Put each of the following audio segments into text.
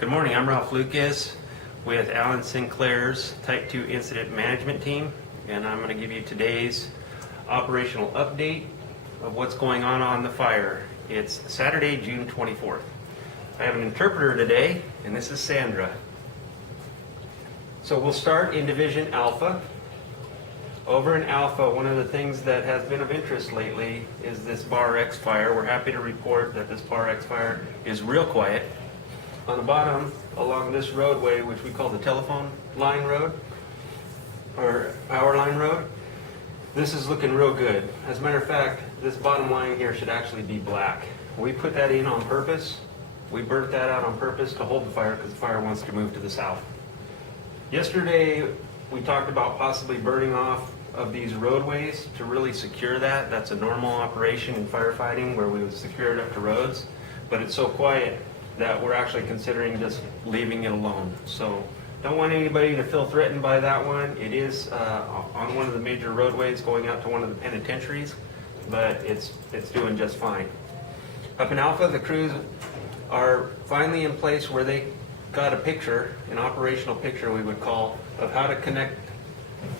Good morning, I'm Ralph Lucas with Alan Sinclair's Type 2 Incident Management Team, and I'm going to give you today's operational update of what's going on the fire. It's Saturday, June 24th. I have an interpreter today, and this is Sandra. So we'll start in Division Alpha. Over in Alpha, one of the things that has been of interest lately is this Bar X fire. We're happy to report that this Bar X fire is real quiet. On the bottom, along this roadway, which we call the telephone line road, or power line road, this is looking real good. As a matter of fact, this bottom line here should actually be black. We put that in on purpose. We burnt that out on purpose to hold the fire because the fire wants to move to the south. Yesterday, we talked about possibly burning off of these roadways to really secure that. That's a normal operation in firefighting where we would secure it up to roads, but it's so quiet that we're actually considering just leaving it alone. So don't want anybody to feel threatened by that one. It is on one of the major roadways going out to one of the penitentiaries, but it's doing just fine. Up in Alpha, the crews are finally in place where they got a picture, an operational picture we would call, of how to connect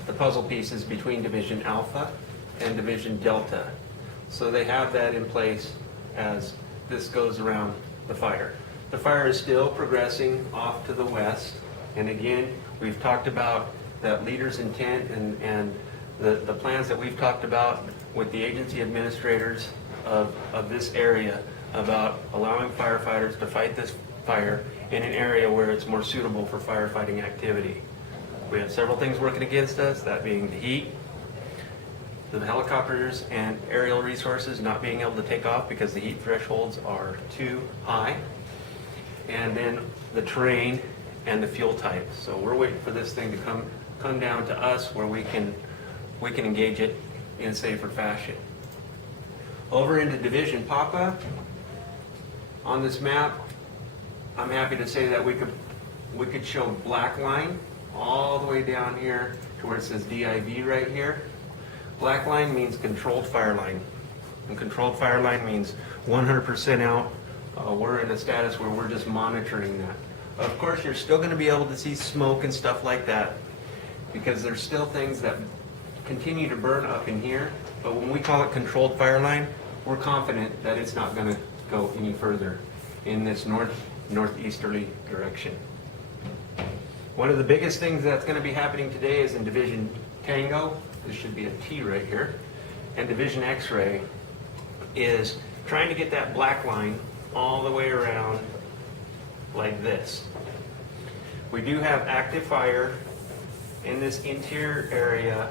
the puzzle pieces between Division Alpha and Division Delta. So they have that in place as this goes around the fire. The fire is still progressing off to the west, and again, we've talked about that leader's intent and the plans that we've talked about with the agency administrators of this area about allowing firefighters to fight this fire in an area where it's more suitable for firefighting activity. We have several things working against us, that being the heat, the helicopters and aerial resources not being able to take off because the heat thresholds are too high, and then the terrain and the fuel type. So we're waiting for this thing to come down to us where we can engage it in a safer fashion. Over into Division Papa, on this map, I'm happy to say that we could show black line all the way down here to where it says DIV right here. Black line means controlled fire line, and controlled fire line means 100% out. We're in a status where we're just monitoring that. Of course, you're still going to be able to see smoke and stuff like that because there's still things that continue to burn up in here, but when we call it controlled fire line, we're confident that it's not going to go any further in this northeasterly direction. One of the biggest things that's going to be happening today is in Division Tango. This should be a T right here. And Division X-ray is trying to get that black line all the way around like this. We do have active fire in this interior area,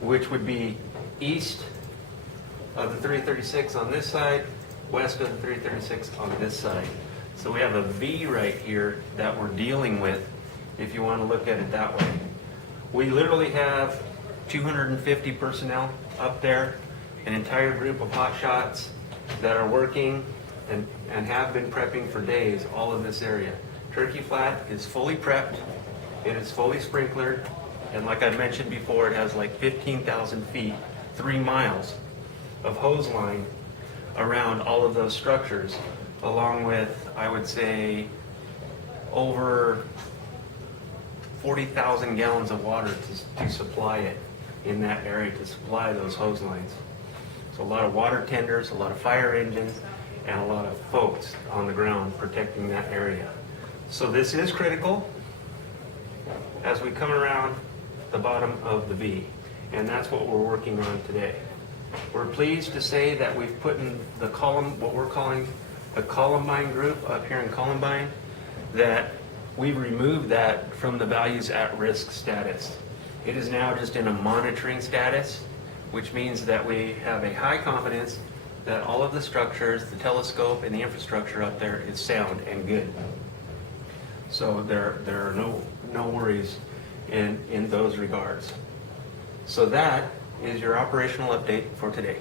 which would be east of the 336 on this side, west of the 336 on this side. So we have a V right here that we're dealing with, if you want to look at it that way. We literally have 250 personnel up there, an entire group of hotshots that are working and have been prepping for days all of this area. Turkey Flat is fully prepped, it is fully sprinklered, and like I mentioned before, it has like 15,000 feet, 3 miles of hose line around all of those structures, along with, I would say, over 40,000 gallons of water to supply it in that area, to supply those hose lines. So a lot of water tenders, a lot of fire engines, and a lot of folks on the ground protecting that area. So this is critical as we come around the bottom of the V, and that's what we're working on today. We're pleased to say that we've put in the column, what we're calling the Columbine group up here in Columbine, that we've removed that from the values at risk status. It is now just in a monitoring status, which means that we have a high confidence that all of the structures, the telescope, and the infrastructure up there is sound and good. So there are no worries in those regards. So that is your operational update for today.